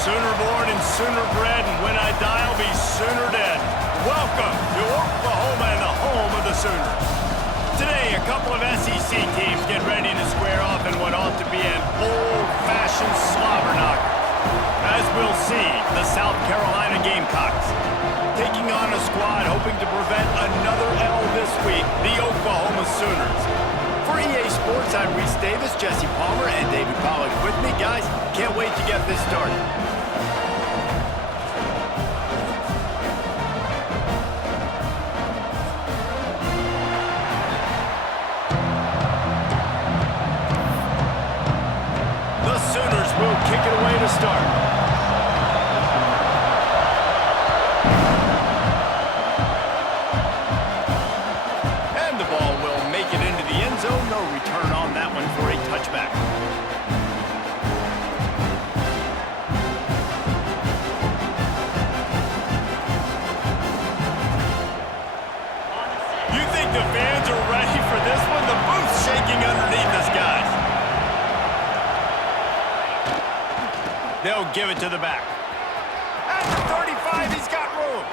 Sooner born and sooner bred, and when I die, I'll be sooner dead. Welcome to Oklahoma and the home of the Sooners. Today, a couple of SEC teams get ready to square off in what ought to be an old-fashioned slobber knocker. As we'll see, the South Carolina Gamecocks taking on a squad hoping to prevent another L this week, the Oklahoma Sooners. For EA Sports, I'm Reese Davis, Jesse Palmer, and David Pollack with me. Guys, can't wait to get this started. The Sooners will kick it away to start. Touchback. You think the fans are ready for this one? The booth's shaking underneath us, guys. They'll give it to the back. At the 35, he's got room.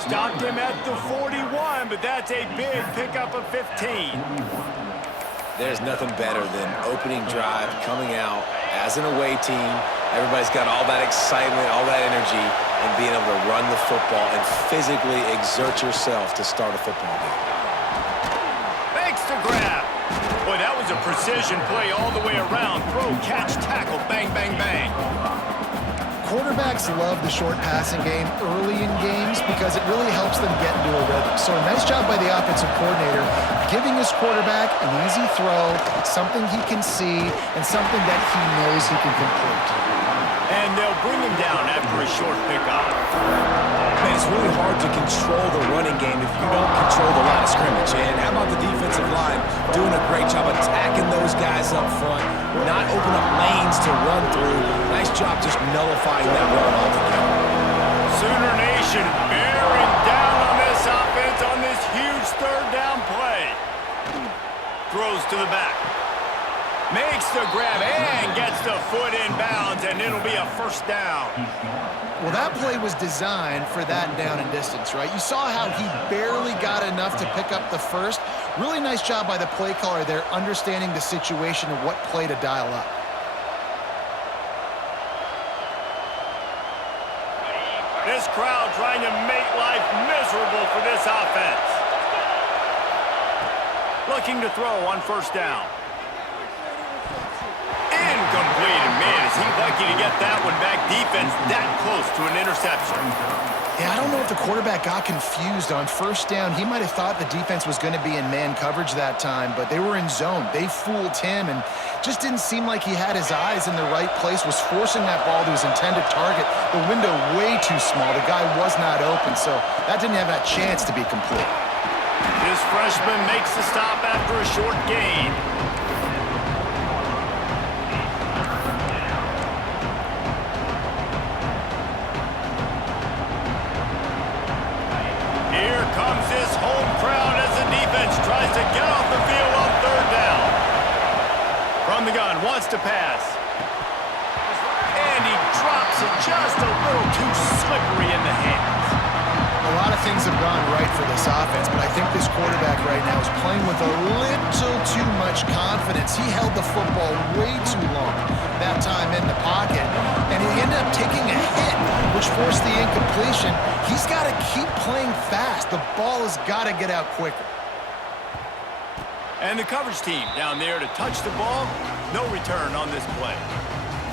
Stopped him at the 41, but that's a big pickup of 15. There's nothing better than opening drive, coming out as an away team. Everybody's got all that excitement, all that energy, and being able to run the football and physically exert yourself to start a football game. Makes the grab. Boy, that was a precision play all the way around. Throw, catch, tackle, bang, bang, bang. Quarterbacks love the short passing game early in games because it really helps them get into a rhythm. So a nice job by the offensive coordinator giving his quarterback an easy throw, something he can see, and something that he knows he can complete. And they'll bring him down after a short pickup. Man, it's really hard to control the running game if you don't control the line of scrimmage. And how about the defensive line doing a great job attacking those guys up front, not open up lanes to run through. Nice job just nullifying that run altogether. Sooner Nation bearing down on this offense on this huge third down play. Throws to the back. Makes the grab and gets the foot in bounds, and it'll be a first down. Well, that play was designed for that down and distance, right? You saw how he barely got enough to pick up the first. Really nice job by the play caller there, understanding the situation and what play to dial up. This crowd trying to make life miserable for this offense. Looking to throw on first down. Incomplete, and man, is he lucky to get that one back. Defense that close to an interception. Yeah, I don't know if the quarterback got confused on first down. He might have thought the defense was going to be in man coverage that time, but they were in zone. They fooled him and just didn't seem like he had his eyes in the right place, was forcing that ball to his intended target. The window way too small. The guy was not open, so that didn't have that chance to be complete. This freshman makes the stop after a short gain. Here comes this home crowd as the defense tries to get off the field on third down. From the gun, wants to pass. And he drops it just a little too slippery in the hands. A lot of things have gone right for this offense, but I think this quarterback right now is playing with a little too much confidence. He held the football way too long that time in the pocket, and he ended up taking a hit, which forced the incompletion. He's got to keep playing fast. The ball has got to get out quicker. And the coverage team down there to touch the ball. No return on this play.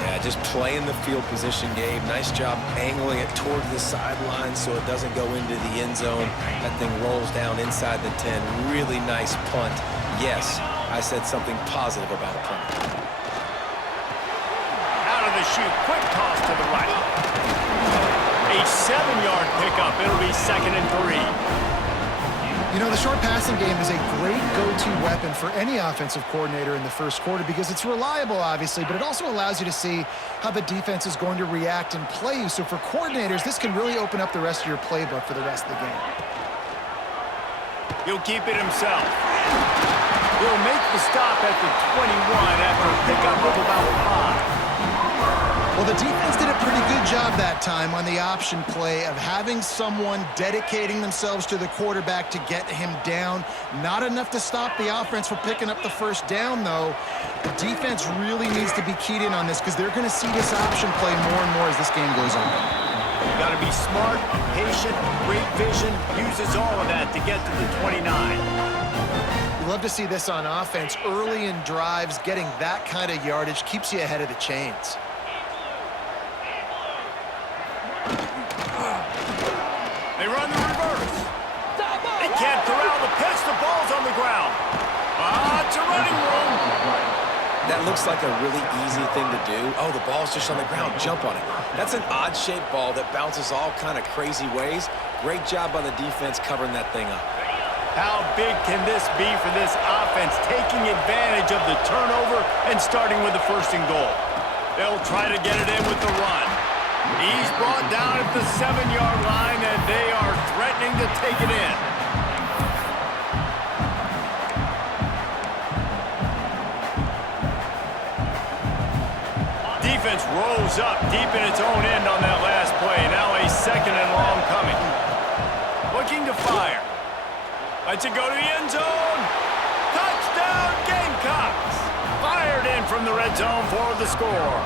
Yeah, just playing the field position game. Nice job angling it toward the sideline so it doesn't go into the end zone. That thing rolls down inside the 10. Really nice punt. Yes, I said something positive about a punt. Out of the chute, quick toss to the right. A 7-yard pickup. It'll be 2nd and 3. You know, the short passing game is a great go-to weapon for any offensive coordinator in the first quarter because it's reliable, obviously, but it also allows you to see how the defense is going to react and play you. So for coordinators, this can really open up the rest of your playbook for the rest of the game. He'll keep it himself. He'll make the stop at the 21 after a pickup of about 5. Well, the defense did a pretty good job that time on the option play of having someone dedicating themselves to the quarterback to get him down. Not enough to stop the offense from picking up the first down, though. The defense really needs to be keyed in on this because they're going to see this option play more and more as this game goes on. Got to be smart, patient, great vision, uses all of that to get to the 29. You love to see this on offense. Early in drives, getting that kind of yardage keeps you ahead of the chains. They run the reverse. They can't corral the pitch. The ball's on the ground. It's a running room. That looks like a really easy thing to do. Oh, the ball's just on the ground. Jump on it. That's an odd-shaped ball that bounces all kind of crazy ways. Great job by the defense covering that thing up. How big can this be for this offense, taking advantage of the turnover and starting with the 1st and goal? They'll try to get it in with the run. He's brought down at the 7-yard line, and they are threatening to take it in. Defense rolls up deep in its own end on that last play. Now a 2nd and long coming. Looking to fire. Lets it go to the end zone. Touchdown, Gamecocks! Fired in from the red zone for the score.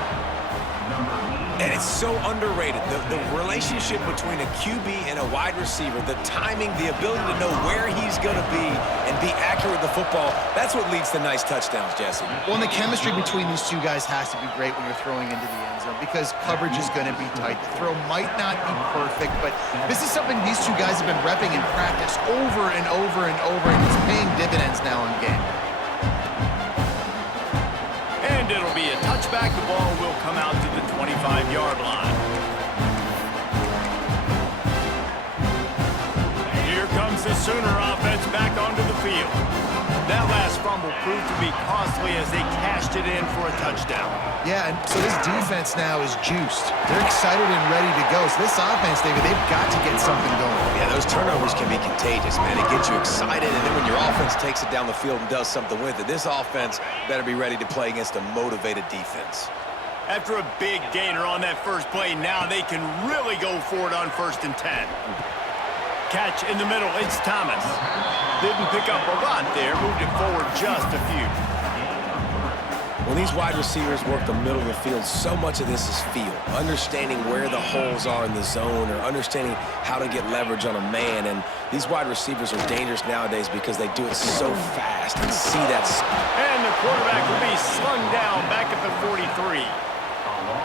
And it's so underrated. The relationship between a QB and a wide receiver, the timing, the ability to know where he's going to be and be accurate with the football, that's what leads to nice touchdowns, Jesse. Well, and the chemistry between these two guys has to be great when you're throwing into the end zone because coverage is going to be tight. The throw might not be perfect, but this is something these two guys have been repping in practice over and over and over, and it's paying dividends now in game. And it'll be a touchback. The ball will come out to the 25-yard line. Here comes the Sooner offense back onto the field. That last fumble proved to be costly as they cashed it in for a touchdown. Yeah, and so this defense now is juiced. They're excited and ready to go. So this offense, David, they've got to get something going. Yeah, those turnovers can be contagious, man. It gets you excited, and then when your offense takes it down the field and does something with it, this offense better be ready to play against a motivated defense. After a big gainer on that first play, now they can really go for it on 1st and 10. Catch in the middle, it's Thomas. Didn't pick up a lot there, moved it forward just a few. When these wide receivers work the middle of the field, so much of this is feel. Understanding where the holes are in the zone or understanding how to get leverage on a man. And these wide receivers are dangerous nowadays because they do it so fast and see that. And the quarterback will be slung down back at the 43.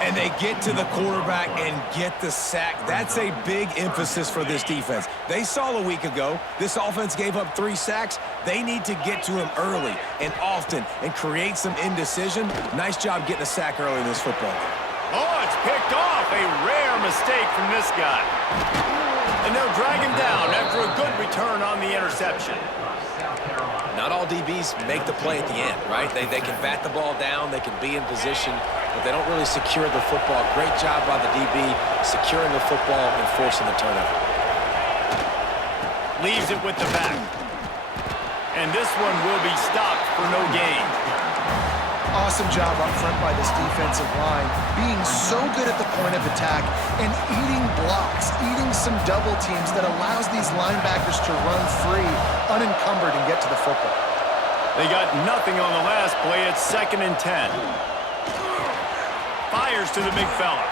And they get to the quarterback and get the sack. That's a big emphasis for this defense. They saw a week ago, this offense gave up 3 sacks. They need to get to him early and often and create some indecision. Nice job getting a sack early in this football game. Oh, it's picked off. A rare mistake from this guy. And they'll drag him down after a good return on the interception. Not all DBs make the play at the end, right? They can bat the ball down, they can be in position, but they don't really secure the football. Great job by the DB securing the football and forcing the turnover. Leaves it with the back. And this one will be stopped for no gain. Awesome job up front by this defensive line, being so good at the point of attack and eating blocks, eating some double teams that allows these linebackers to run free, unencumbered, and get to the football. They got nothing on the last play. It's 2nd and 10. Fires to the big fella.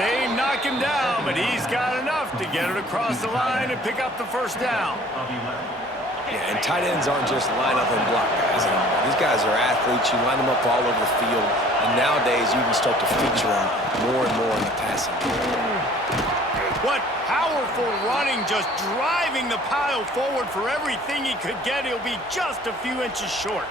They knock him down, but he's got enough to get it across the line and pick up the 1st down. Yeah, and tight ends aren't just line up and block guys anymore. These guys are athletes. You line them up all over the field. And nowadays, you can start to feature them more and more in the passing game. What powerful running, just driving the pile forward for everything he could get. He'll be just a few inches short.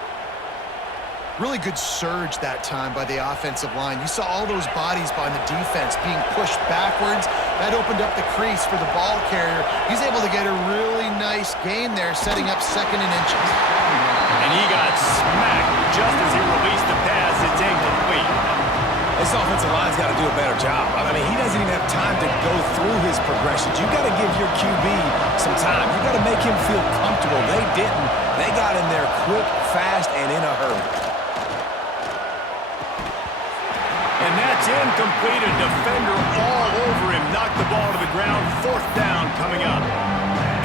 Really good surge that time by the offensive line. You saw all those bodies by the defense being pushed backwards. That opened up the crease for the ball carrier. He's able to get a really nice gain there, setting up 2nd and inches. And he got smacked just as he released the pass. It's incomplete. This offensive line's got to do a better job. I mean, he doesn't even have time to go through his progressions. You got to give your QB some time. You got to make him feel comfortable. They didn't. They got in there quick, fast, and in a hurry. And that It's incomplete. A defender all over him. Knocked the ball to the ground. 4th down coming up.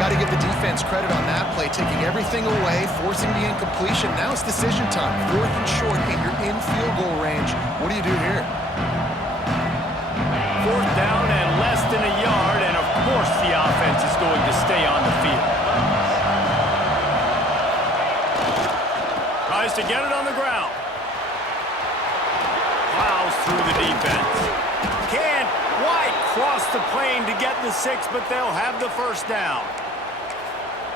Got to give the defense credit on that play, taking everything away, forcing the incompletion. Now it's decision time. 4th and short, and you're in field goal range. What do you do here? 4th down and less than a yard, and of course the offense is going to stay on the field. Tries to get it on the ground. Plows through the defense. Can't quite cross the plane to get the 6, but they'll have the 1st down.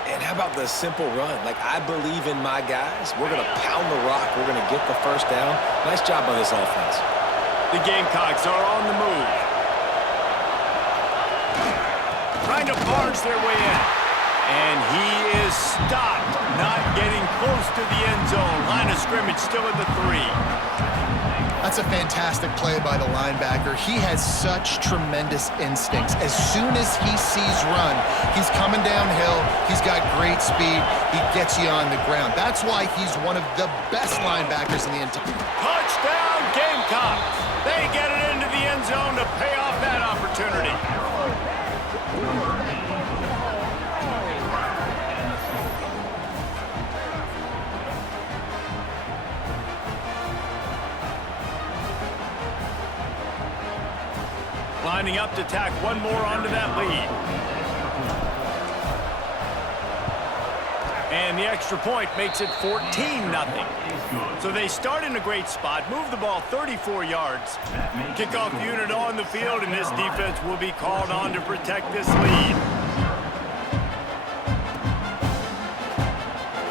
And how about the simple run? Like, I believe in my guys. We're going to pound the rock. We're going to get the 1st down. Nice job by this offense. The Gamecocks are on the move. Trying to barge their way in. And he is stopped, not getting close to the end zone. Line of scrimmage still at the 3. That's a fantastic play by the linebacker. He has such tremendous instincts. As soon as he sees run, he's coming downhill. He's got great speed. He gets you on the ground. That's why he's one of the best linebackers in the entire. Touchdown, Gamecocks! They get it into the end zone to pay off that opportunity. Lining up to tack one more onto that lead. And the extra point makes it 14-0. So they start in a great spot, move the ball 34 yards. Kickoff unit on the field, and this defense will be called on to protect this lead.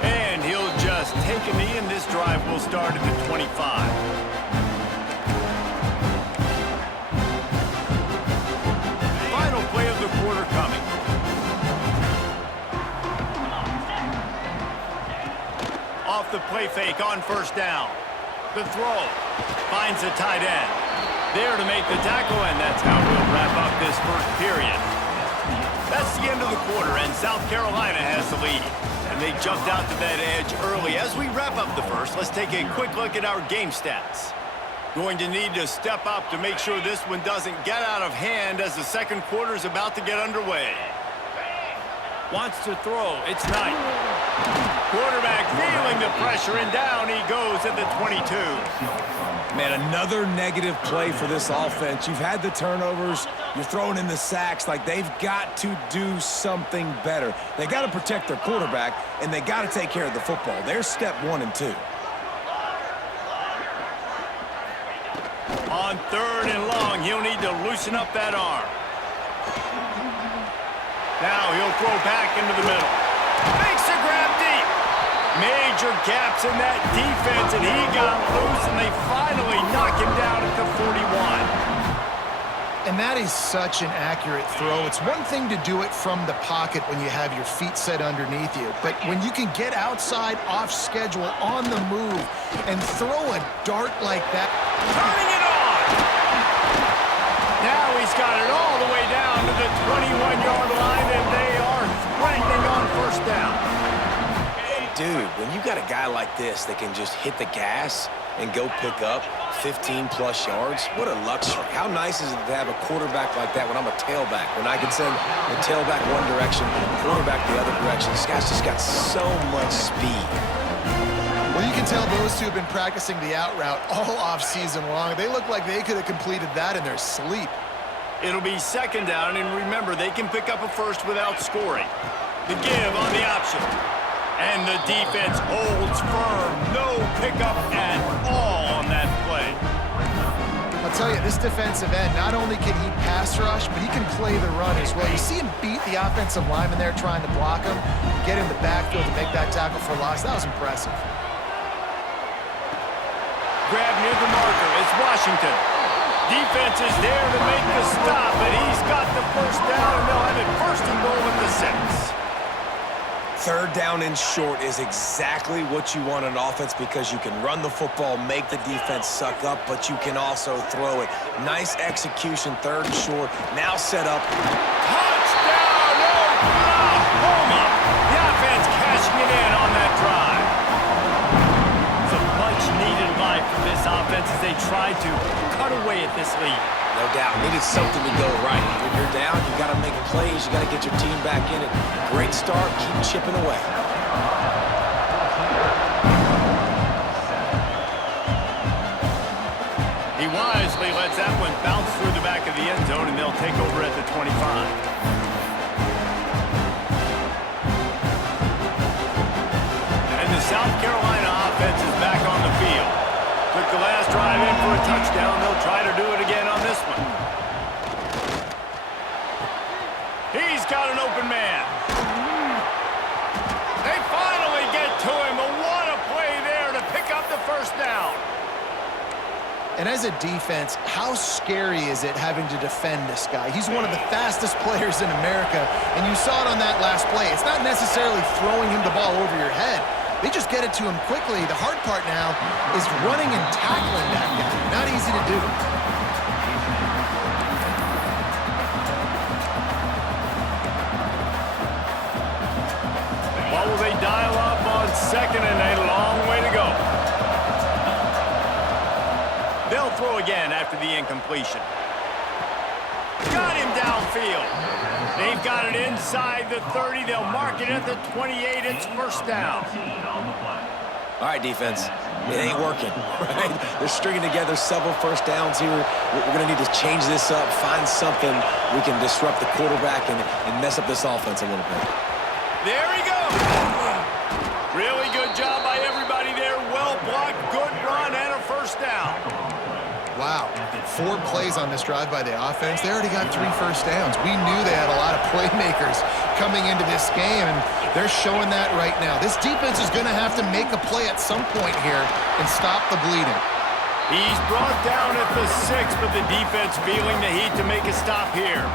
And he'll just take a knee, and this drive will start at the 25. Play of the quarter coming. Off the play fake on 1st down. The throw finds the tight end. There to make the tackle, and that's how we'll wrap up this 1st period. That's the end of the quarter, and South Carolina has the lead. And they jumped out to that edge early. As we wrap up the 1st, let's take a quick look at our game stats. Going to need to step up to make sure this one doesn't get out of hand as the 2nd quarter is about to get underway. Wants to throw. It's Knight. Quarterback feeling the pressure, and down he goes at the 22. Man, another negative play for this offense. You've had the turnovers. You're throwing in the sacks. Like, they've got to do something better. They got to protect their quarterback, and they got to take care of the football. There's step 1 and 2. On 3rd and long, he'll need to loosen up that arm. Now he'll throw back into the middle. Makes a grab deep. Major gaps in that defense, and he got loose, and they finally knock him down at the 41. And that is such an accurate throw. It's one thing to do it from the pocket when you have your feet set underneath you, but when you can get outside, off schedule, on the move, and throw a dart like that. Turning it on! Now he's got it all the way down to the 21-yard line, and they are threatening on 1st down. Dude, when you got a guy like this that can just hit the gas and go pick up 15-plus yards, what a luxury. How nice is it to have a quarterback like that when I'm a tailback, when I can send the tailback one direction, quarterback the other direction. This guy's just got so much speed. Well, you can tell those two have been practicing the out route all off-season long. They look like they could have completed that in their sleep. It'll be 2nd down, and remember, they can pick up a 1st without scoring. The give on the option. And the defense holds firm. No pickup at all on that play. I'll tell you, this defensive end, not only can he pass rush, but he can play the run as well. You see him beat the offensive lineman there trying to block him, get in the backfield to make that tackle for loss. That was impressive. Grab near the marker. It's Washington. Defense is there to make the stop, but he's got the 1st down, and they'll have it 1st and goal at the 6. 3rd down and short is exactly what you want on offense because you can run the football, make the defense suck up, but you can also throw it. Nice execution, 3rd and short. Now set up. Touchdown, Oklahoma! The offense cashing it in on that drive. It's a much-needed life for this offense as they try to cut away at this lead. No doubt. Needed something to go right. When you're down, you got to make plays. You got to get your team back in it. Great start. Keep chipping away. He wisely lets that one bounce through the back of the end zone, and they'll take over at the 25. And the South Carolina offense is back on the field. Took the last drive in for a touchdown. They'll try to do it again on this one. He's got an open man. They finally get to him. But what a play there to pick up the first down. And as a defense, how scary is it having to defend this guy? He's one of the fastest players in America, and you saw it on that last play. It's not necessarily throwing him the ball over your head. They just get it to him quickly. The hard part now is running and tackling that guy. Not easy to do. What will they dial up on second and a long way to go? They'll throw again after the incompletion. Got him downfield. They've got it inside the 30. They'll mark it at the 28. It's first down. All right, defense. It ain't working, right? They're stringing together several first downs here. We're going to need to change this up, find something we can disrupt the quarterback and mess up this offense a little bit. There he goes. Really good job by everybody there. Well blocked, good run, and a first down. Wow, 4 plays on this drive by the offense. They already got 3 first downs. We knew they had a lot of playmakers coming into this game, and they're showing that right now. This defense is going to have to make a play at some point here and stop the bleeding. He's brought down at the 6, but the defense feeling the heat to make a stop here.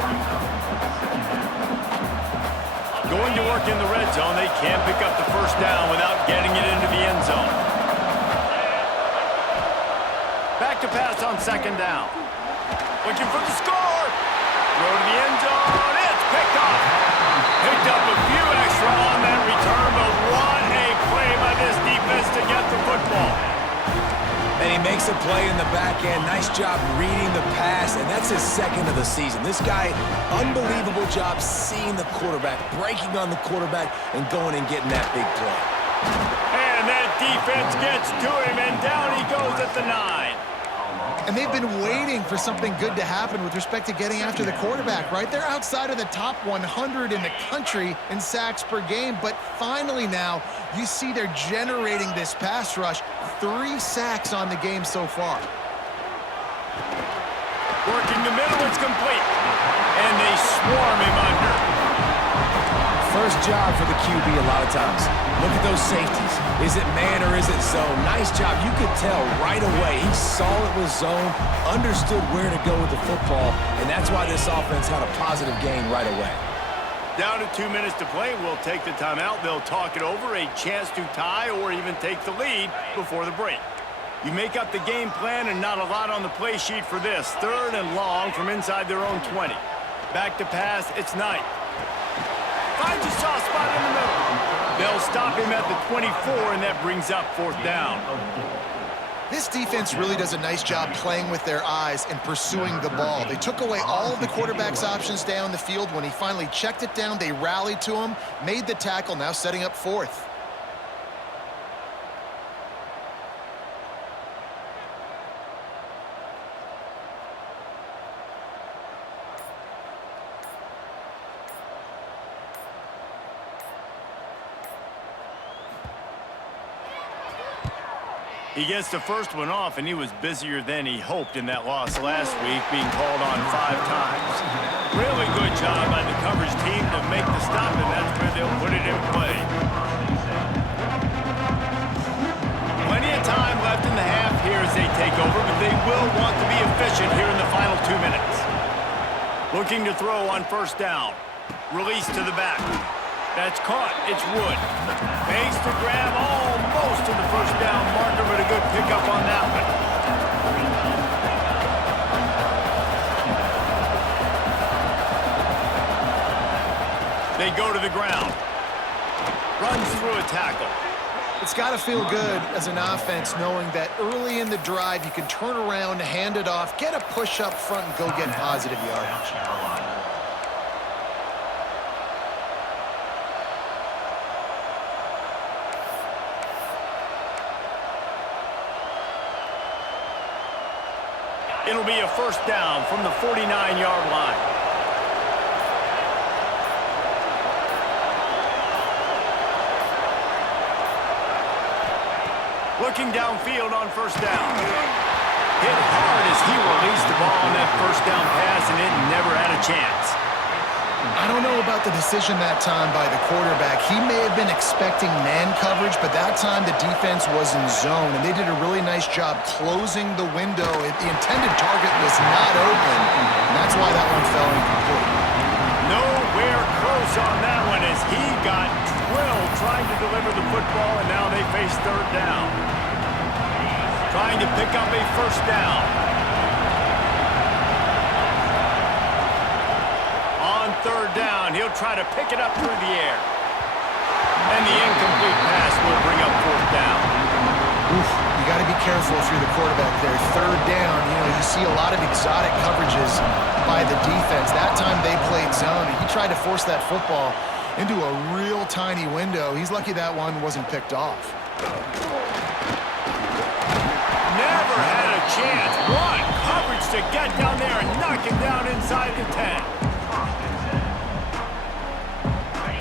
Going to work in the red zone. They can't pick up the first down without getting it into the end zone. Back to pass on second down. Looking for the score. Throw to the end zone. It's picked up. Picked up a few extra on that return, but what a play by this defense to get the football. And he makes a play in the back end. Nice job reading the pass, and that's his second of the season. This guy, unbelievable job seeing the quarterback, breaking on the quarterback, and going and getting that big play. And that defense gets to him, and down he goes at the 9. And they've been waiting for something good to happen with respect to getting after the quarterback, right? They're outside of the top 100 in the country in sacks per game, but finally now you see they're generating this pass rush. 3 sacks on the game so far. Working the middle, it's complete. And they swarm him under. First job for the QB a lot of times. Look at those safeties. Is it man or is it zone? Nice job. You could tell right away. He saw it was zone, understood where to go with the football, and that's why this offense had a positive gain right away. Down to 2 minutes to play. We'll take the timeout. They'll talk it over, a chance to tie or even take the lead before the break. You make up the game plan and not a lot on the play sheet for this. 3rd and long from inside their own 20. Back to pass. It's Knight. Finds a soft spot in the middle. They'll stop him at the 24, and that brings up 4th down. This defense really does a nice job playing with their eyes and pursuing the ball. They took away all of the quarterback's options down the field. When he finally checked it down, they rallied to him, made the tackle, now setting up 4th. He gets the first one off, and he was busier than he hoped in that loss last week, being called on 5 times. Really good job by the coverage team to make the stop, and that's where they'll put it in play. Plenty of time left in the half here as they take over, but they will want to be efficient here in the final 2 minutes. Looking to throw on first down. Release to the back. That's caught. It's Wood. Makes the grab almost to the first down marker, but a good pickup on that one. They go to the ground. Runs through a tackle. It's got to feel good as an offense knowing that early in the drive you can turn around, hand it off, get a push up front, and go get positive yardage. It'll be a first down from the 49-yard line. Looking downfield on first down. Hit hard as he released the ball on that first down pass, and it never had a chance. I don't know about the decision that time by the quarterback. He may have been expecting man coverage, but that time the defense was in zone, and they did a really nice job closing the window. The intended target was not open, and that's why that one fell incomplete. Nowhere close on that one as he got drilled trying to deliver the football, and now they face third down. Trying to pick up a first down. Third down, he'll try to pick it up through the air. And the incomplete pass will bring up fourth down. Oof, you got to be careful if you're the quarterback there. Third down, you see a lot of exotic coverages by the defense. That time they played zone, and he tried to force that football into a real tiny window. He's lucky that one wasn't picked off. Never had a chance. What coverage to get down there and knock him down inside the 10.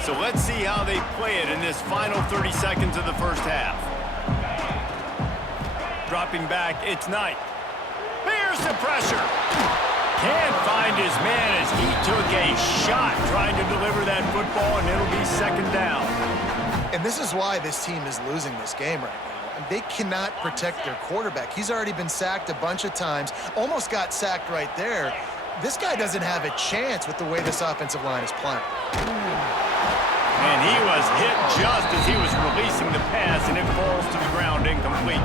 So let's see how they play it in this final 30 seconds of the first half. Dropping back, it's Knight. Here's the pressure. Can't find his man as he took a shot trying to deliver that football, and it'll be second down. And this is why this team is losing this game right now. And they cannot protect their quarterback. He's already been sacked a bunch of times, almost got sacked right there. This guy doesn't have a chance with the way this offensive line is playing. And he was hit just as he was releasing the pass, and it falls to the ground incomplete.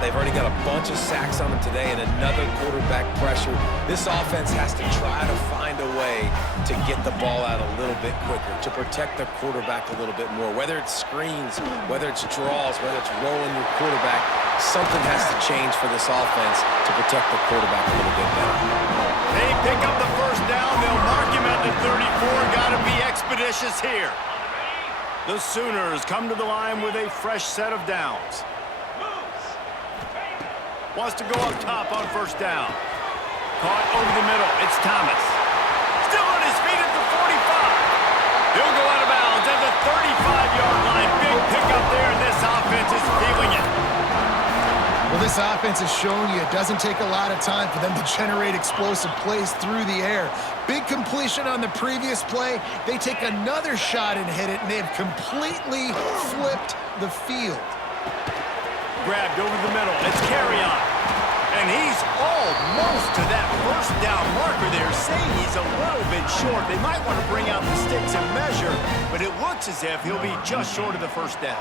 They've already got a bunch of sacks on them today and another quarterback pressure. This offense has to try to find a way to get the ball out a little bit quicker, to protect their quarterback a little bit more. Whether it's screens, whether it's draws, whether it's rolling your quarterback, something has to change for this offense to protect the quarterback a little bit better. They pick up the first down. They'll mark him at the 34. Got to be expeditious here. The Sooners come to the line with a fresh set of downs. Wants to go up top on first down. Caught over the middle. It's Thomas. Still on his feet at the 45. He'll go out of bounds at the 35-yard line. Big pickup there, and this offense is feeling it. Well, this offense has shown you it doesn't take a lot of time for them to generate explosive plays through the air. Big completion on the previous play. They take another shot and hit it, and they've completely flipped the field. Grabbed over the middle. It's Carry-On. And he's almost to that first down marker there, saying he's a little bit short. They might want to bring out the sticks and measure, but it looks as if he'll be just short of the first down.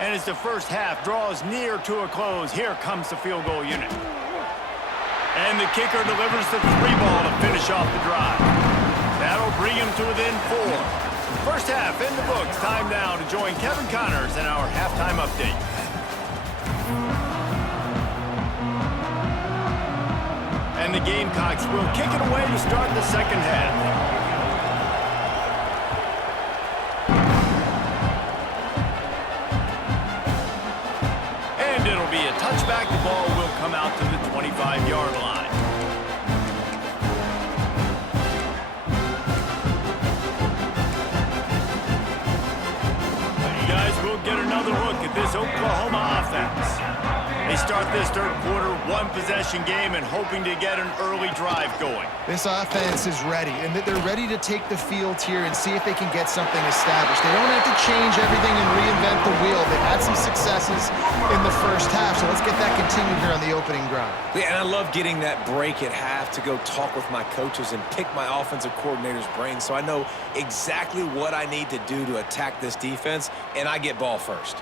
And as the first half draws near to a close, here comes the field goal unit. And the kicker delivers the 3-ball to finish off the drive. That'll bring him to within 4. First half in the books. Time now to join Kevin Connors in our halftime update. And the Gamecocks will kick it away to start the second half. And it'll be a touchback. The ball will come out to the 25-yard line. You guys will get another look at this Oklahoma offense. They start this third quarter, one-possession game, and hoping to get an early drive going. This offense is ready, and they're ready to take the field here and see if they can get something established. They don't have to change everything and reinvent the wheel. They've had some successes in the first half, so let's get that continued here on the opening drive. Yeah, and I love getting that break at half to go talk with my coaches and pick my offensive coordinator's brain so I know exactly what I need to do to attack this defense, and I get ball first.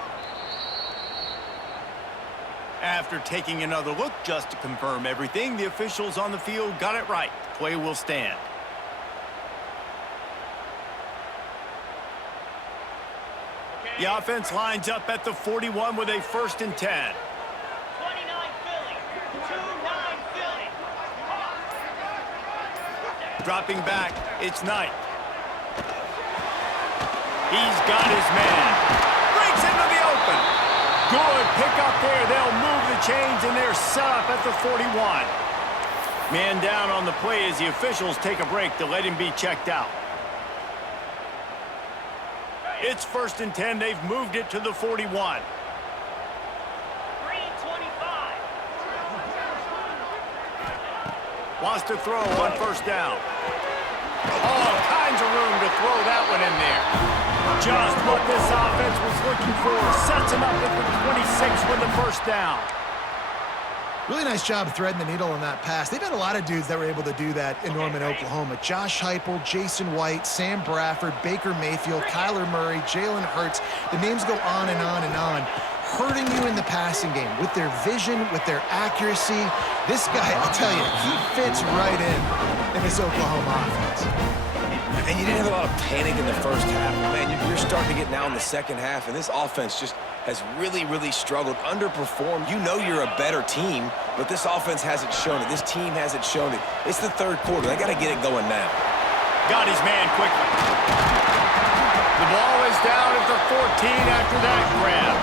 After taking another look just to confirm everything, the officials on the field got it right. Play will stand. The offense lines up at the 41 with a 1st and 10. 29 Philly. 29 Philly. Dropping back, it's Knight. He's got his man. Breaks into the open. Good pickup there. They'll move the chains, and they're set up at the 41. Man down on the play as the officials take a break to let him be checked out. It's 1st and 10. They've moved it to the 41. 3:25. Wants to throw on 1st down. All kinds of room to throw that one in there. Just what this offense was looking for. Sets him up at the 26 with the 1st down. Really nice job threading the needle on that pass. They've had a lot of dudes that were able to do that in Norman, Oklahoma. Josh Heupel, Jason White, Sam Bradford, Baker Mayfield, Kyler Murray, Jalen Hurts. The names go on and on and on. Hurting you in the passing game with their vision, with their accuracy. This guy, I'll tell you, he fits right in this Oklahoma offense. And you didn't have a lot of panic in the first half. Man, you're starting to get now in the second half, and this offense just has really, really struggled, underperformed. You know you're a better team, but this offense hasn't shown it. This team hasn't shown it. It's the 3rd quarter. They got to get it going now. Got his man quickly. The ball is down at the 14 after that grab.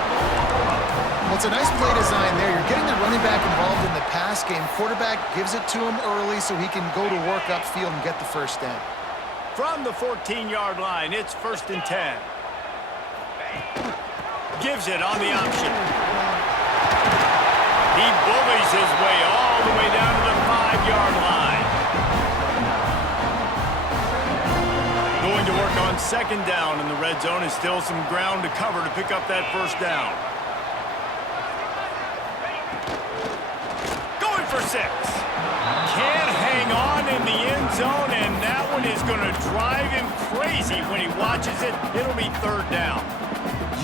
Well, it's a nice play design there. You're getting the running back involved in the pass game. Quarterback gives it to him early so he can go to work upfield and get the 1st down. From the 14-yard line, it's 1st and 10. Gives it on the option. He bullies his way all the way down to the 5-yard line. Going to work on 2nd down in the red zone, and still some ground to cover to pick up that 1st down. Going for 6. Can't hang on in the end zone, and that one is going to drive him crazy when he watches it. It'll be 3rd down.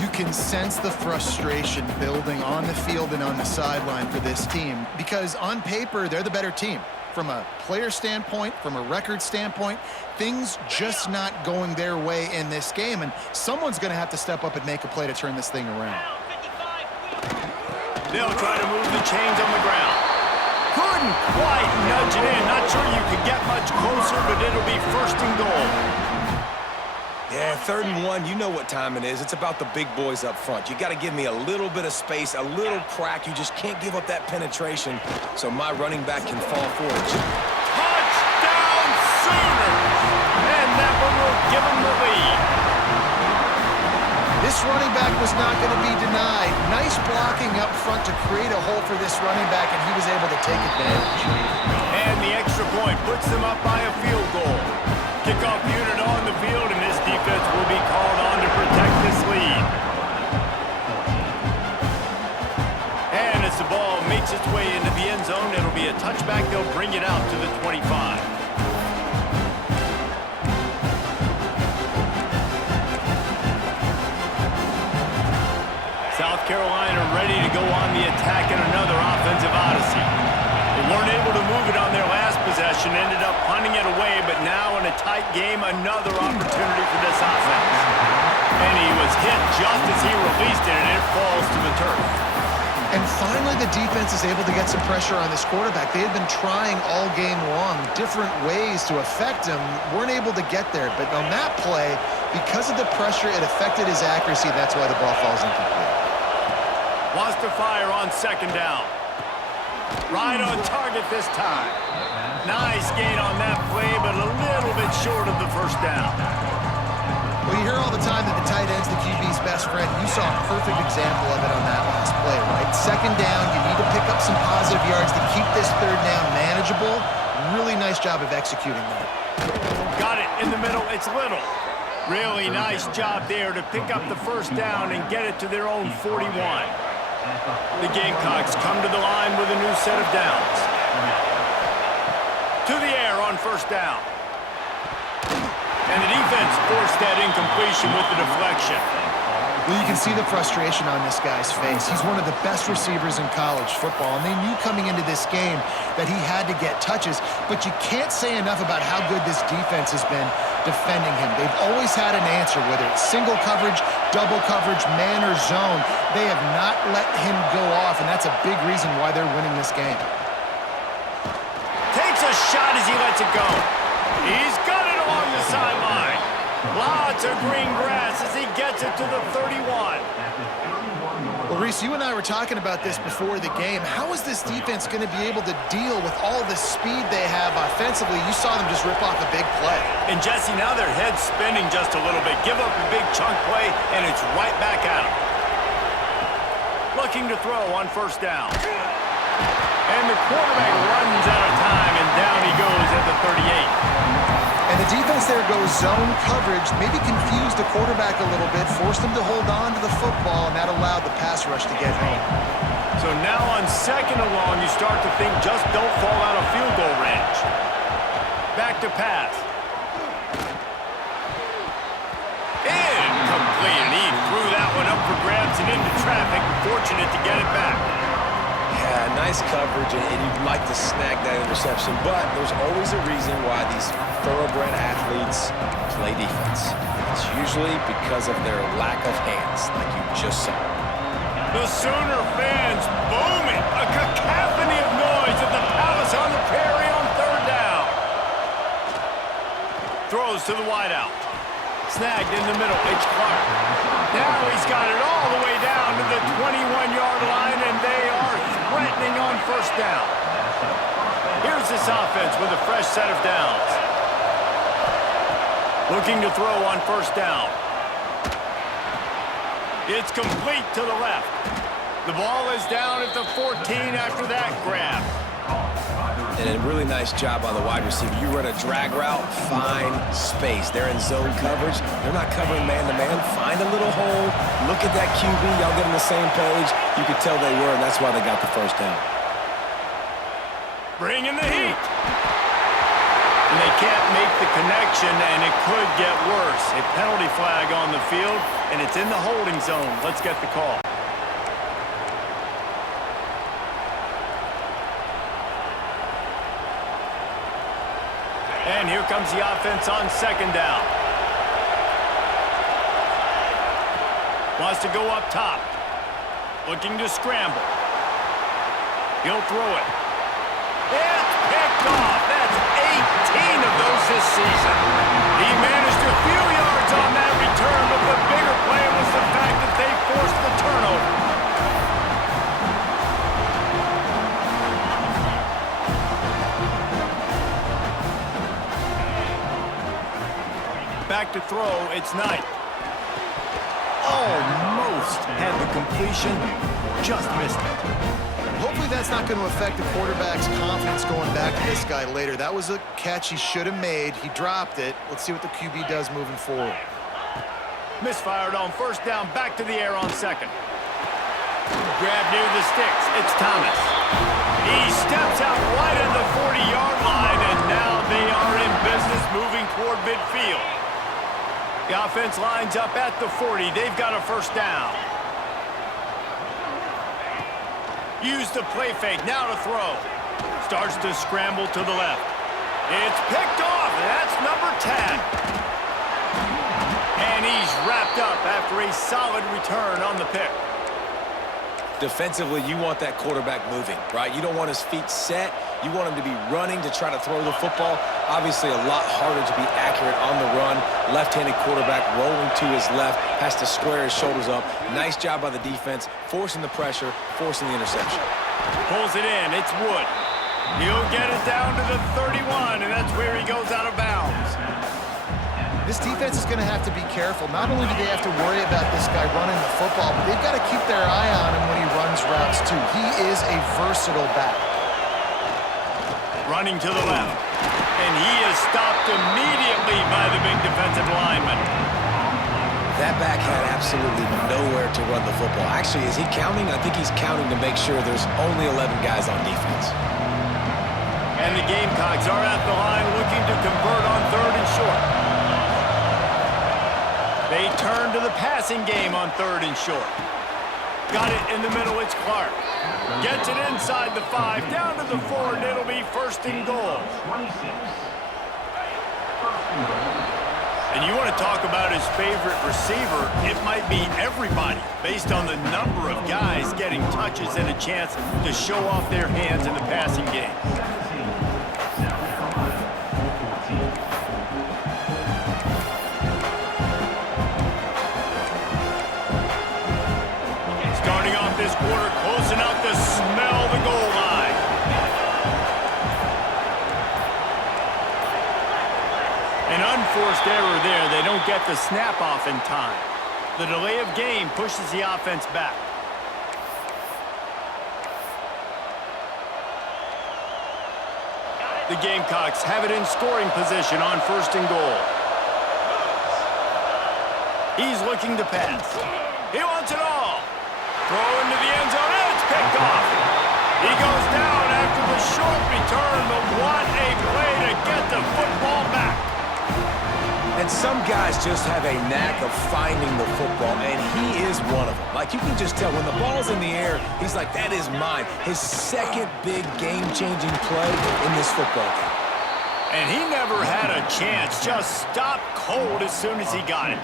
You can sense the frustration building on the field and on the sideline for this team because on paper, they're the better team. From a player standpoint, from a record standpoint, things just not going their way in this game, and someone's going to have to step up and make a play to turn this thing around. They'll try to move the chains on the ground. Couldn't quite nudge it in. Not sure you could get much closer, but it'll be 1st and goal. Yeah, 3rd and 1, you know what time it is. It's about the big boys up front. You got to give me a little bit of space, a little crack. You just can't give up that penetration so my running back can fall forward. Touchdown Sooners! And that one will give them the lead. This running back was not going to be denied. Nice blocking up front to create a hole for this running back, and he was able to take advantage. And the extra point puts them up by a field goal. Kickoff unit on the field, and this defense will be called on to protect this lead. And as the ball makes its way into the end zone, it'll be a touchback. They'll bring it out to the 25. South Carolina ready to go on the attack in another offensive odyssey. They weren't able to move it on their last possession, ended up punting it away, but now in a tight game, another opportunity for this offense. And he was hit just as he released it, and it falls to the turf. And finally, the defense is able to get some pressure on this quarterback. They had been trying all game long, different ways to affect him, weren't able to get there. But on that play, because of the pressure, it affected his accuracy. That's why the ball falls incomplete. Wants to fire on 2nd down. Right on target this time. Nice gain on that play, but a little bit short of the 1st down. Well, you hear all the time that the tight end's the QB's best friend. You saw a perfect example of it on that last play, right? 2nd down, you need to pick up some positive yards to keep this 3rd down manageable. Really nice job of executing that. Got it in the middle. It's Little. Really nice job there to pick up the 1st down and get it to their own 41. The Gamecocks come to the line with a new set of downs. To the air on 1st down. And the defense forced that incompletion with the deflection. Well, you can see the frustration on this guy's face. He's one of the best receivers in college football, and they knew coming into this game that he had to get touches, but you can't say enough about how good this defense has been. defending him. They've always had an answer, whether it's single coverage, double coverage, man or zone. They have not let him go off, and that's a big reason why they're winning this game. Takes a shot as he lets it go. He's got it along the sideline. Lots of green grass as he gets it to the 31. Well, Reese, you and I were talking about this before the game. How is this defense going to be able to deal with all the speed they have offensively? You saw them just rip off a big play. And Jesse, now their head's spinning just a little bit. Give up a big chunk play, and it's right back at them. Looking to throw on first down. And the quarterback runs out of time, and down he goes at the 38. And the defense there goes zone coverage, maybe confused the quarterback a little bit, forced him to hold on to the football, and that allowed the pass rush to get home. So now on second and long, you start to think just don't fall out of field goal range. Back to pass. Incomplete, and he threw that one up for grabs and into traffic. Fortunate to get it back. Yeah, nice coverage, and you'd like to snag that interception, but there's always a reason why these thoroughbred athletes play defense. It's usually because of their lack of hands, like you just saw. The Sooner fans booming. A cacophony of noise at the Palace on the Prairie on third down. Throws to the wideout. Snagged in the middle. It's Clark. Now he's got it all the way down to the 21-yard line, and they are threatening on first down. Here's this offense with a fresh set of downs. Looking to throw on first down. It's complete to the left. The ball is down at the 14 after that grab. And a really nice job on the wide receiver. You run a drag route, find space. They're in zone coverage. They're not covering man-to-man. Find a little hole. Look at that QB. Y'all get on the same page. You could tell they were, and that's why they got the first down. Bringing the heat. And they can't make the connection, and it could get worse. A penalty flag on the field, and it's in the holding zone. Let's get the call. And here comes the offense on second down. Wants to go up top. Looking to scramble. He'll throw it. It's picked off. That's 18 of those this season. He managed a few yards on that return, but the bigger play was the fact that they forced the turnover. Back to throw, it's Knight. Almost had the completion, just missed it. Hopefully that's not going to affect the quarterback's confidence going back to this guy later. That was a catch he should have made. He dropped it. Let's see what the QB does moving forward. Misfired on first down, back to the air on second. Grab near the sticks, it's Thomas. He steps out right at the 40-yard line, and now they are in business moving toward midfield. The offense lines up at the 40. They've got a first down. Use the play fake. Now to throw. Starts to scramble to the left. It's picked off. That's number 10. And he's wrapped up after a solid return on the pick. Defensively, you want that quarterback moving, right? You don't want his feet set. You want him to be running to try to throw the football. Obviously, a lot harder to be accurate on the run. Left-handed quarterback rolling to his left, has to square his shoulders up. Nice job by the defense, forcing the pressure, forcing the interception. Pulls it in. It's Wood. He'll get it down to the 31, and that's where he goes out of bounds. This defense is going to have to be careful. Not only do they have to worry about this guy running the football, but they've got to keep their eye on him when he runs routes, too. He is a versatile back. Running to the left. And he is stopped immediately by the big defensive lineman. That back had absolutely nowhere to run the football. Actually, is he counting? I think he's counting to make sure there's only 11 guys on defense. And the Gamecocks are at the line looking to convert on third and short. They turn to the passing game on third and short. Got it in the middle, it's Clark. Gets it inside the 5, down to the 4, and it'll be first and goal. And you want to talk about his favorite receiver, it might be everybody, based on the number of guys getting touches and a chance to show off their hands in the passing game. Starting off this quarter, close enough to smell the goal line. An unforced error there. They don't get the snap off in time. The delay of game pushes the offense back. The Gamecocks have it in scoring position on 1st and goal. He's looking to pass. He wants it all. Throw into the end zone, and it's picked off. He goes down after the short return, but what a play to get the football back. And some guys just have a knack of finding the football, and he is one of them. Like, you can just tell when the ball's in the air, he's like, that is mine. His second big game-changing play in this football game. And he never had a chance, just stopped cold as soon as he got it.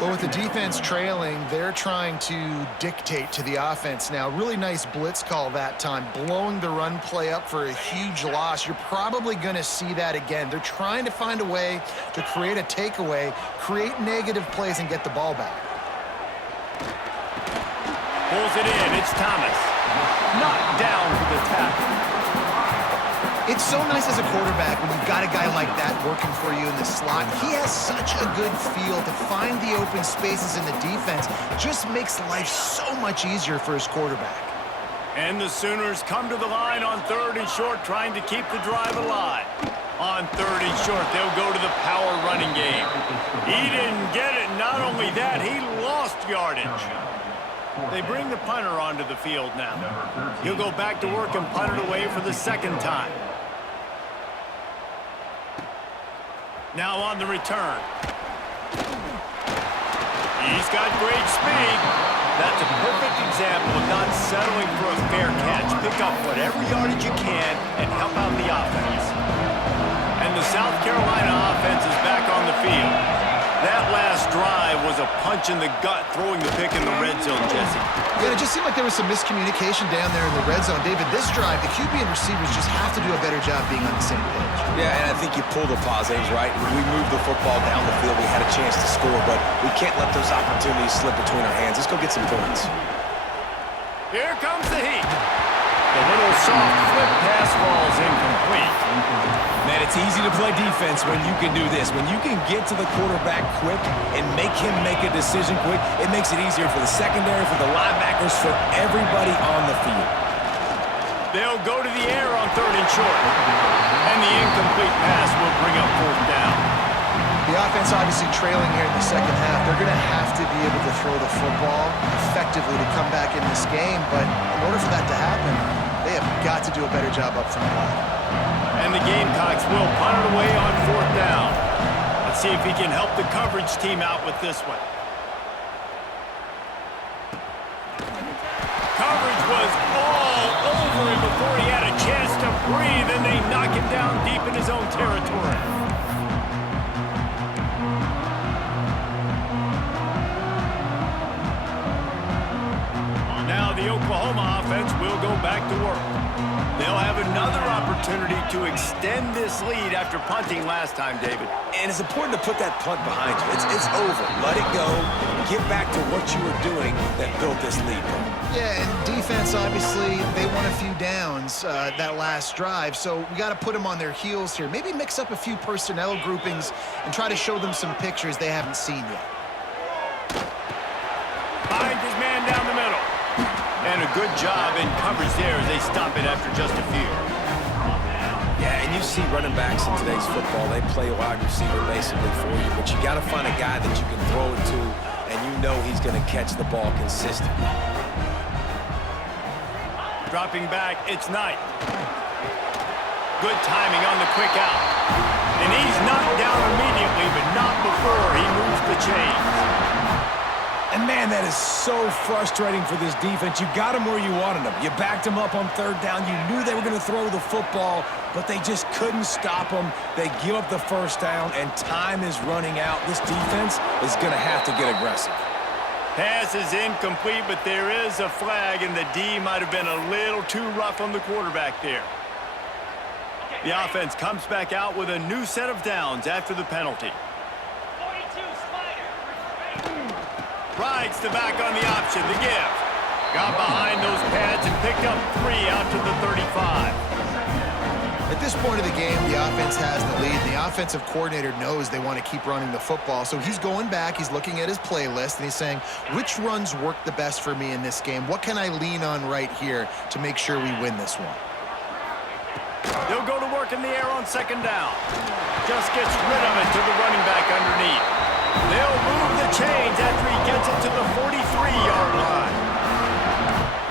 Well, with the defense trailing, they're trying to dictate to the offense now. Really nice blitz call that time, blowing the run play up for a huge loss. You're probably going to see that again. They're trying to find a way to create a takeaway, create negative plays, and get the ball back. Pulls it in. It's Thomas. Knocked down for the tackle. It's so nice as a quarterback when you've got a guy like that working for you in the slot. He has such a good feel to find the open spaces in the defense. Just makes life so much easier for his quarterback. And the Sooners come to the line on 3rd and short, trying to keep the drive alive. On 3rd and short, they'll go to the power running game. He didn't get it. Not only that, he lost yardage. They bring the punter onto the field now. He'll go back to work and punt it away for the 2nd time. Now on the return. He's got great speed. That's a perfect example of not settling for a fair catch. Pick up whatever yardage you can and help out the offense. And the South Carolina offense is back on the field. That last drive was a punch in the gut, throwing the pick in the red zone, Jesse. Yeah, it just seemed like there was some miscommunication down there in the red zone. David, this drive, the QB and receivers just have to do a better job being on the same page. Yeah, and I think you pull the positives, right? When we moved the football down the field, we had a chance to score, but we can't let those opportunities slip between our hands. Let's go get some points. Here comes the heat. The little soft flip pass falls incomplete. Man, it's easy to play defense when you can do this. When you can get to the quarterback quick and make him make a decision quick, it makes it easier for the secondary, for the linebackers, for everybody on the field. They'll go to the air on 3rd and short. And the incomplete pass will bring up 4th down. The offense obviously trailing here in the 2nd half. They're going to have to be able to throw the football effectively to come back in this game, but in order for that to happen, they have got to do a better job up front line. And the Gamecocks will punt it away on 4th down. Let's see if he can help the coverage team out with this one. Coverage was all over him before he had a chance to breathe, and they knock him down deep in his own territory. Now the Oklahoma offense will go back to work. They'll have another opportunity to extend this lead after punting last time, David. And it's important to put that punt behind you. It's over. Let it go. Get back to what you were doing that built this lead. Yeah, and defense, obviously, they won a few downs that last drive, so we got to put them on their heels here. Maybe mix up a few personnel groupings and try to show them some pictures they haven't seen yet. Finds his man down the middle. And a good job in coverage there as they stop it after just a few. Yeah, and you see running backs in today's football, they play wide receiver basically for you, but you got to find a guy that you can throw it to, and you know he's going to catch the ball consistently. Dropping back, it's Knight. Good timing on the quick out. And he's knocked down immediately, but not before he moves the chains. And And man, that is so frustrating for this defense. You got them where you wanted them. You backed them up on third down. You knew they were going to throw the football, but they just couldn't stop them. They give up the first down, and time is running out. This defense is going to have to get aggressive. Pass is incomplete, but there is a flag, and the D might have been a little too rough on the quarterback there. The offense comes back out with a new set of downs after the penalty. 42, Spider. Rides the back on the option, the give. Got behind those pads and picked up 3 out to the 35. At this point of the game, the offense has the lead. The offensive coordinator knows they want to keep running the football. So he's going back, he's looking at his playlist, and he's saying, which runs work the best for me in this game? What can I lean on right here to make sure we win this one? They'll go to work in the air on second down. Just gets rid of it to the running back underneath. They'll move the chains after he gets it to the 43-yard line.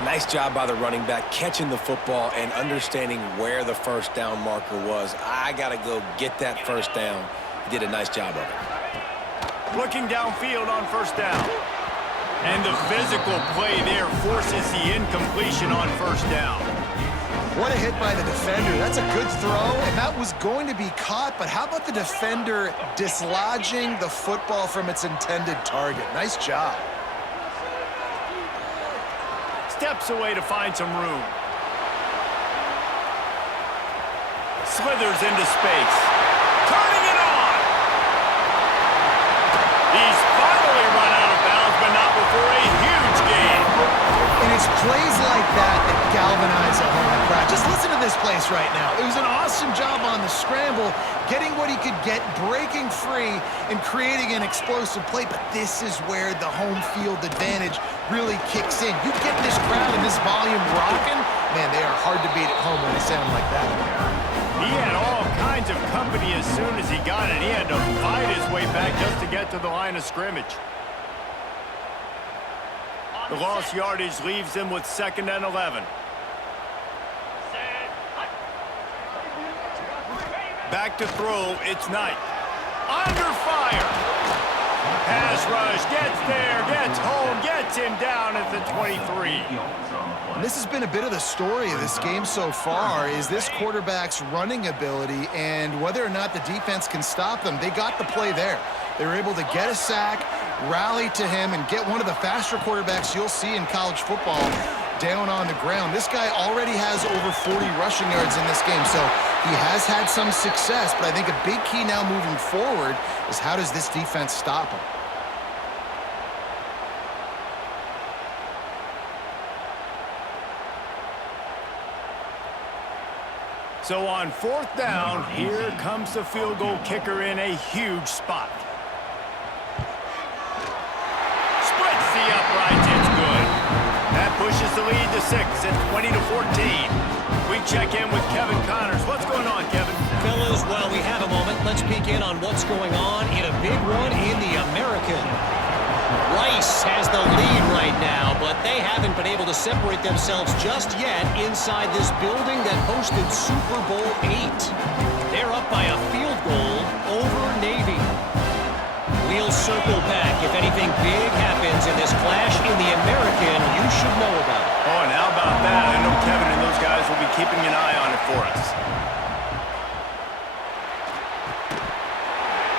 Nice job by the running back catching the football and understanding where the first down marker was. I got to go get that first down. He did a nice job of it. Looking downfield on first down. And the physical play there forces the incompletion on first down. What a hit by the defender. That's a good throw, and that was going to be caught, but how about the defender dislodging the football from its intended target? Nice job. Steps away to find some room. Slithers into space. Turning it on! He's finally run out of bounds, but not before a huge gain. And it's plays like that that galvanize a home crowd. Just listen to this place right now. It was an awesome job on the scramble, getting what he could get, breaking free, and creating an explosive play. But this is where the home field advantage really kicks in. You get this crowd and this volume rocking, man, they are hard to beat at home when they sound like that. He had all kinds of company as soon as he got it. He had to fight his way back just to get to the line of scrimmage. The lost yardage leaves them with 2nd and 11. Back to throw, it's Knight. Under fire. Pass rush, gets there, gets home, gets him down at the 23. And this has been a bit of the story of this game so far, is this quarterback's running ability and whether or not the defense can stop them. They got the play there. They were able to get a sack, rally to him, and get one of the faster quarterbacks you'll see in college football down on the ground. This guy already has over 40 rushing yards in this game, so he has had some success, but I think a big key now moving forward is how does this defense stop him? So on 4th down, here comes the field goal kicker in a huge spot. Splits the uprights, it's good. That pushes the lead to 6 at 20-14. We check in with Kevin Connors. What's going on, Kevin? Fellas, while we have a moment, let's peek in on what's going on in a big one in the American. Rice has the lead right now, but they haven't been able to separate themselves just yet inside this building that hosted Super Bowl VIII. They're up by a field goal over Navy. We'll circle back. If anything big happens in this clash in the American, you should know about it. Oh, and how about that? I know Kevin and those guys will be keeping an eye on it for us.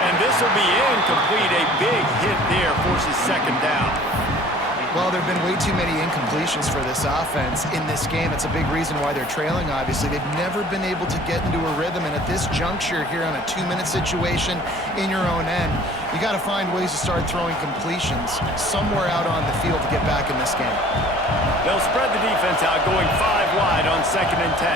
And this will be incomplete. A big hit there forces 2nd down. Well, there have been way too many incompletions for this offense in this game. It's a big reason why they're trailing, obviously. They've never been able to get into a rhythm, and at this juncture here on a 2-minute situation in your own end, you got to find ways to start throwing completions somewhere out on the field to get back in this game. They'll spread the defense out, going 5 wide on 2nd and 10.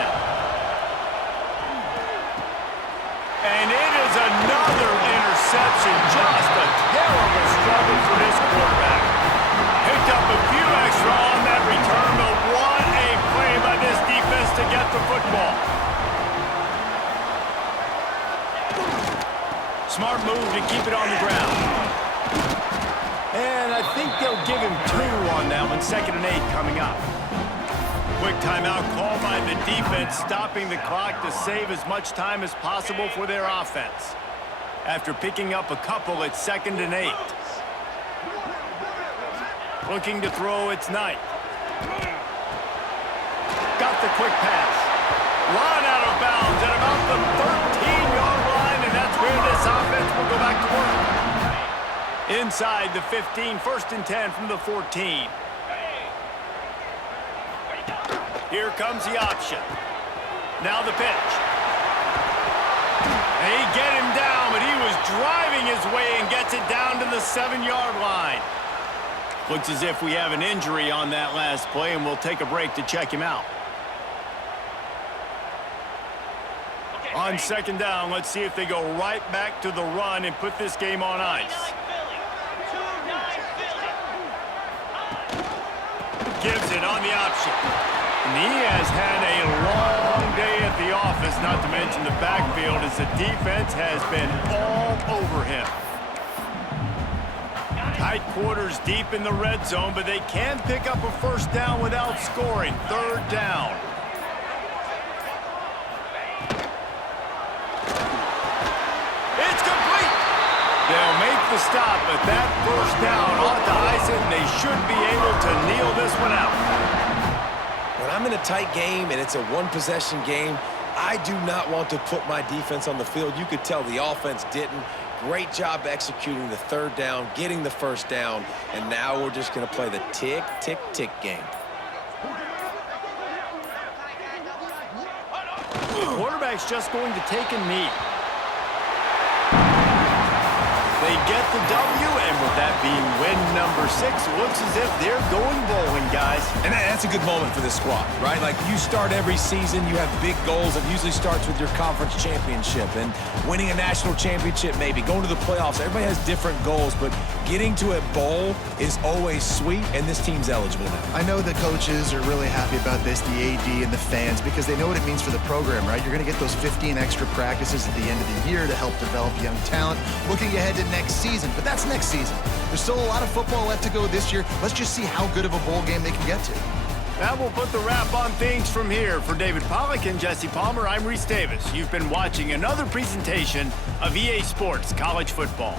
And it is another interception. Just a terrible struggle for this quarterback. Picked up a few extra on that return, but what a play by this defense to get the football. Smart move to keep it on the ground. And I think they'll give him 2 on that one. 2nd and 8 coming up. Quick timeout called by the defense, stopping the clock to save as much time as possible for their offense. After picking up a couple, it's 2nd and 8. Looking to throw, it's Knight. Got the quick pass. Run out of bounds at about the 13-yard line, and that's where this offense will go back to work. Inside the 15, 1st and 10 from the 14. Here comes the option. Now the pitch. They get him down, but he was driving his way and gets it down to the 7-yard line. Looks as if we have an injury on that last play, and we'll take a break to check him out. On 2nd down, let's see if they go right back to the run and put this game on ice. Gives it on the option. And he has had a long day at the office, not to mention the backfield, as the defense has been all over him. Tight quarters deep in the red zone, but they can pick up a 1st down without scoring. 3rd down. It's complete. They'll make the stop, but that 1st down ought to ice it, and they should be able to kneel this one out. When I'm in a tight game and it's a one-possession game, I do not want to put my defense on the field. You could tell the offense didn't. Great job executing the 3rd down, getting the 1st down, and now we're just going to play the tick, tick, tick game. Quarterback's just going to take a knee. They get the W, and with that being win number 6, looks as if they're going bowling, guys. And that's a good moment for this squad, right? Like, you start every season, you have big goals. It usually starts with your conference championship and winning a national championship, maybe going to the playoffs. Everybody has different goals, but getting to a bowl is always sweet, and this team's eligible now. I know the coaches are really happy about this, the AD and the fans, because they know what it means for the program, right? You're going to get those 15 extra practices at the end of the year to help develop young talent. Looking ahead to next season, but that's next season. There's still a lot of football left to go this year. Let's just see how good of a bowl game they can get to. That will put the wrap on things from here. For David Pollack and Jesse Palmer, I'm Reese Davis. You've been watching another presentation of EA Sports College Football.